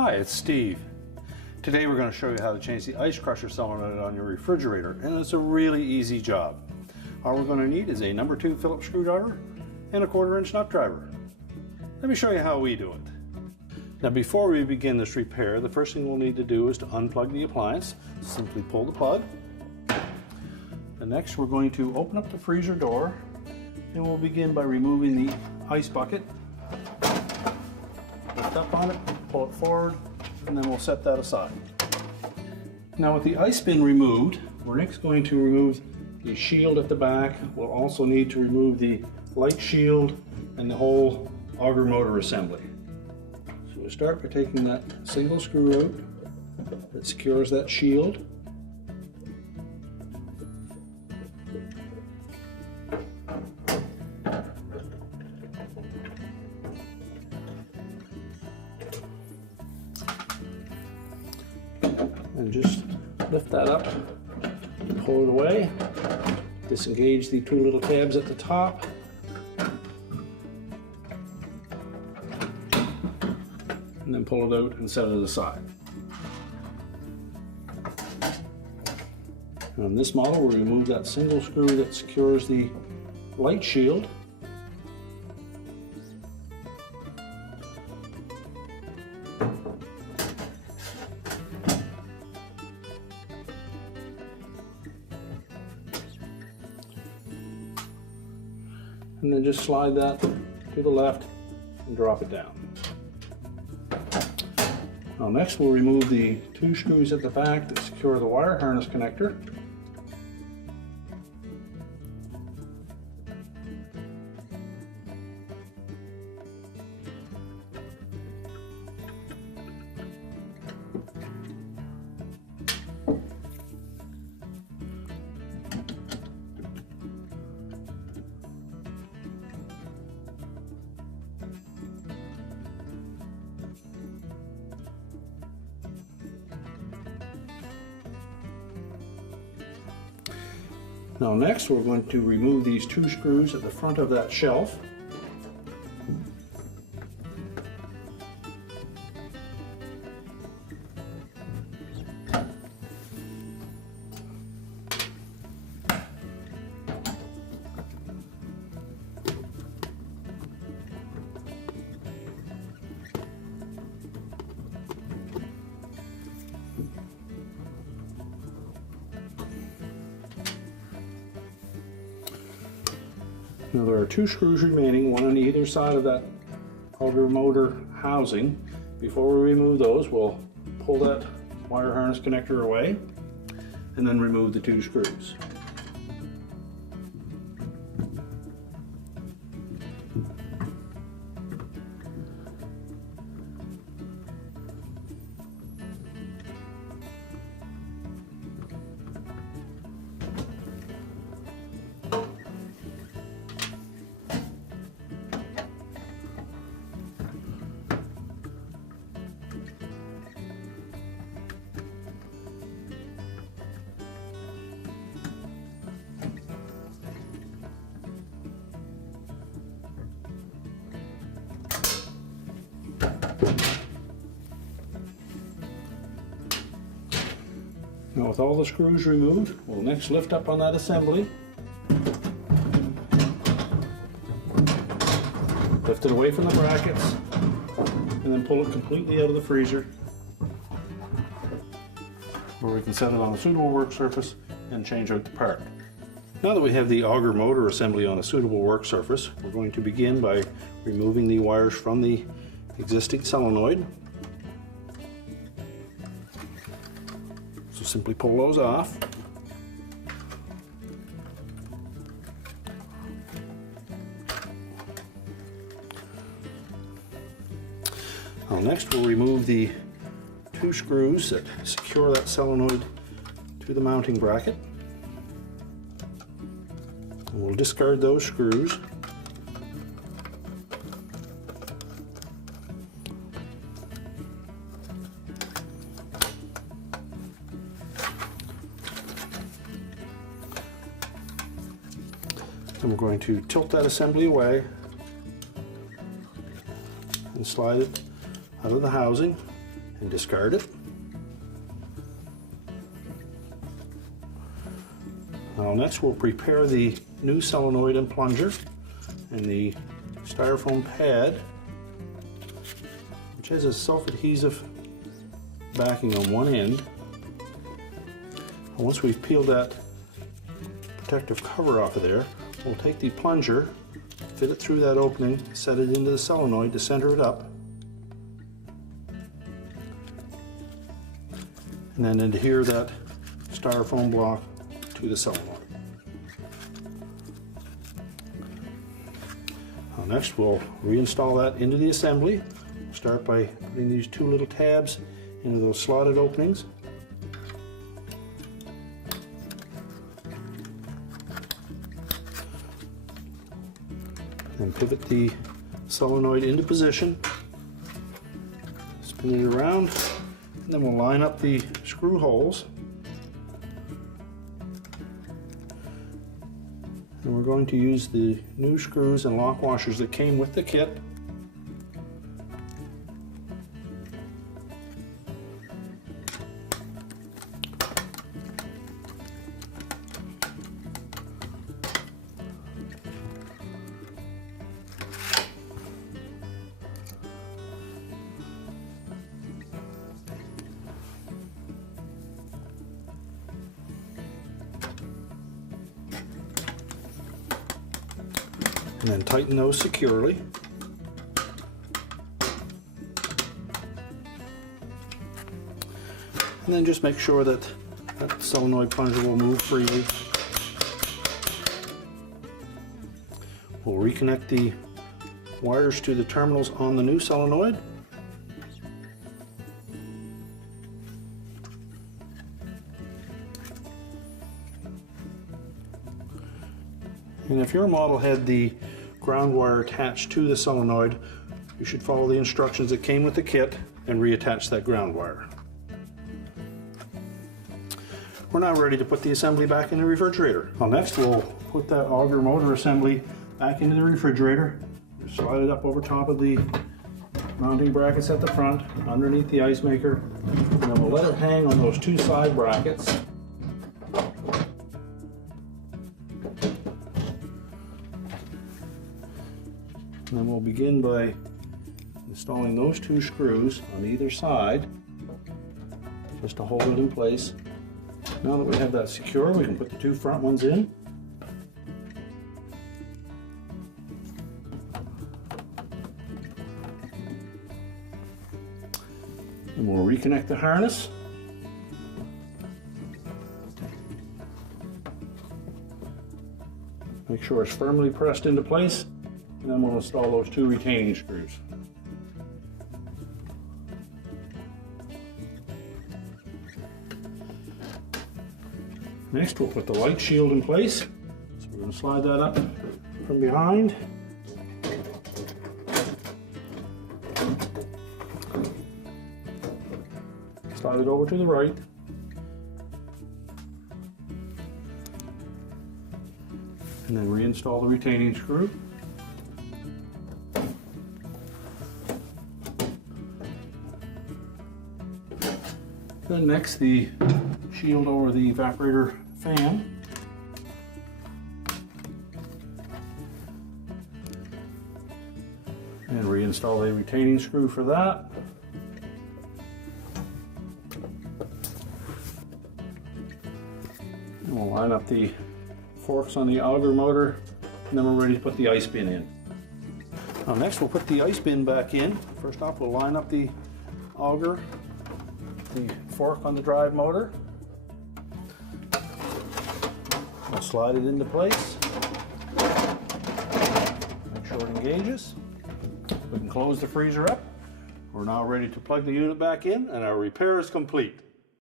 Hi, it's Steve. Today we're going to show you how to change the ice crusher solenoid on your refrigerator, and it's a really easy job. All we're going to need is a number 2 Phillips screwdriver and a 1/4-inch nut driver. Let me show you how we do it. Now before we begin this repair, the first thing we'll need to do is to unplug the appliance. Simply pull the plug. And next we're going to open up the freezer door, and we'll begin by removing the ice bucket. Lift up on it, pull it forward, and then we'll set that aside. Now with the ice bin removed, we're next going to remove the shield at the back. We'll also need to remove the light shield and the whole auger motor assembly. So we'll start by taking that single screw out that secures that shield. And just lift that up, pull it away, disengage the 2 little tabs at the top, and then pull it out and set it aside. And on this model, we'll remove that single screw that secures the light shield. And then just slide that to the left and drop it down. Now next we'll remove the 2 screws at the back that secure the wire harness connector. Now next we're going to remove these 2 screws at the front of that shelf. Now there are 2 screws remaining, one on either side of that auger motor housing. Before we remove those, we'll pull that wire harness connector away and then remove the 2 screws. Now with all the screws removed, we'll next lift up on that assembly, lift it away from the brackets, and then pull it completely out of the freezer, where we can set it on a suitable work surface and change out the part. Now that we have the auger motor assembly on a suitable work surface, we're going to begin by removing the wires from the existing solenoid. So simply pull those off. Now next we'll remove the 2 screws that secure that solenoid to the mounting bracket. And we'll discard those screws. And we're going to tilt that assembly away and slide it out of the housing and discard it. Now next we'll prepare the new solenoid and plunger and the styrofoam pad, which has a self-adhesive backing on one end. And once we've peeled that protective cover off of there, we'll take the plunger, fit it through that opening, set it into the solenoid to center it up, and then adhere that styrofoam block to the solenoid. Now next we'll reinstall that into the assembly. Start by putting these two little tabs into those slotted openings. Then pivot the solenoid into position, spin it around, and then we'll line up the screw holes. And we're going to use the new screws and lock washers that came with the kit. And then tighten those securely. And then just make sure that that solenoid plunger will move freely. We'll reconnect the wires to the terminals on the new solenoid. And if your model had the ground wire attached to the solenoid, you should follow the instructions that came with the kit and reattach that ground wire. We're now ready to put the assembly back in the refrigerator. Well, next we'll put that auger motor assembly back into the refrigerator. Slide it up over top of the mounting brackets at the front, underneath the ice maker, and then we'll let it hang on those two side brackets. And then we'll begin by installing those two screws on either side just to hold it in place. Now that we have that secure, we can put the two front ones in. And we'll reconnect the harness. Make sure it's firmly pressed into place. And then we'll install those two retaining screws. Next, we'll put the light shield in place. So we're going to slide that up from behind. Slide it over to the right. And then reinstall the retaining screw. Then next, the shield over the evaporator fan. And reinstall a retaining screw for that. And we'll line up the forks on the auger motor, and then we're ready to put the ice bin in. Now next we'll put the ice bin back in. First off, we'll line up the auger, the fork on the drive motor. We'll slide it into place. Make sure it engages. We can close the freezer up. We're now ready to plug the unit back in, and our repair is complete.